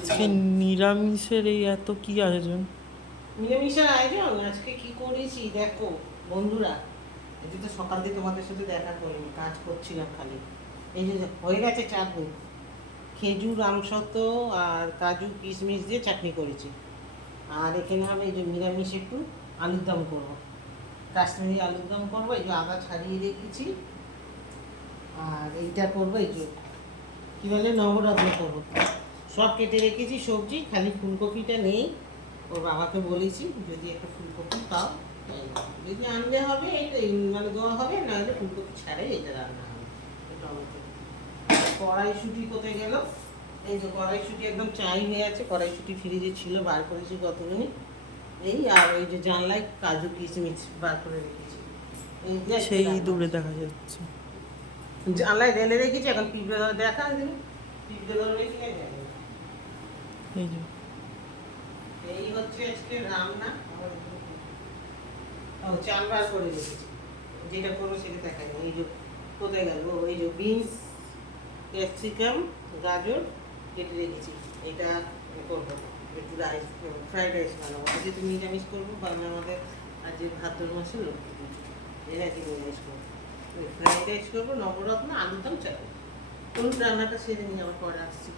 আজকে নিরামিষের এই এত কি আয়োজন? মিলেমিশার আয়োজন আজকে কি করেছি দেখো বন্ধুরা। এই তো সকাল থেকে তোমাদের সাথে দেখা করিনি, কাজ করছিলাম খালি। এই যে হয়ে গেছে চাটনি, খেজুর আমসত্ব আর কাজু কিশমিশ দিয়ে চাটনি করেছি। আর এখানে হবে এই যে নিরামিষ একটু আলুর দম করবো, কাশ্মীরি আলুর দম করবো। এই যে আদা ছাড়িয়ে রেখেছি। আর এইটা করবো, এই যে কী বলে নবরত্ন করবো। সব কেটে রেখেছি সবজি, খালি ফুলকপিটা নেই। ওর বাবাকে বলেছি যদি একটা ফুলকপি পাও যদি আনলে হবে, এটা মানে দেওয়া হবে, নাহলে ফুলকপি ছাড়াই এটা রান্না হবে। কড়াইশুঁটি কোথায় গেল? এই যে কড়াইশুঁটি একদম চাই হয়ে আছে, কড়াইশুঁটি ফ্রিজে ছিল, বার করেছি কতগুলি। এই আর ওই যে জানলায় কাজু কিশমিশ বার করে রেখেছি। এই যে সেই দূরে দেখা যাচ্ছে। জানলায় ঢেলে রেখেছি, এখন পিঁপড়ে ধরে দেখা দিন, পিঁপড়ে ধরবে কি না জানি না। এই যে এই হচ্ছে আজকে রান্না। ও চাল বার করে রেখেছি, যেটা করবো সেটা দেখা যায়। এই যে কোথায় গেল, ওই যে বিনস, ক্যাপসিকাম, গাজর কেটে রেখেছি। এটা করবো একটু রাইস, ফ্রাইড রাইস বানাবো। যেহেতু নিরামিষ করবো, বাংলা আমাদের আর যে ভাদ্র মাসে লক্ষ্মী পুজো, এর আগে নিরামিষ করবো। ফ্রাইড রাইস করবো, নবরত্ন আলুর দম চাটনি। কোন রান্নাটা সেরে নিয়ে আবার পরে আসছি।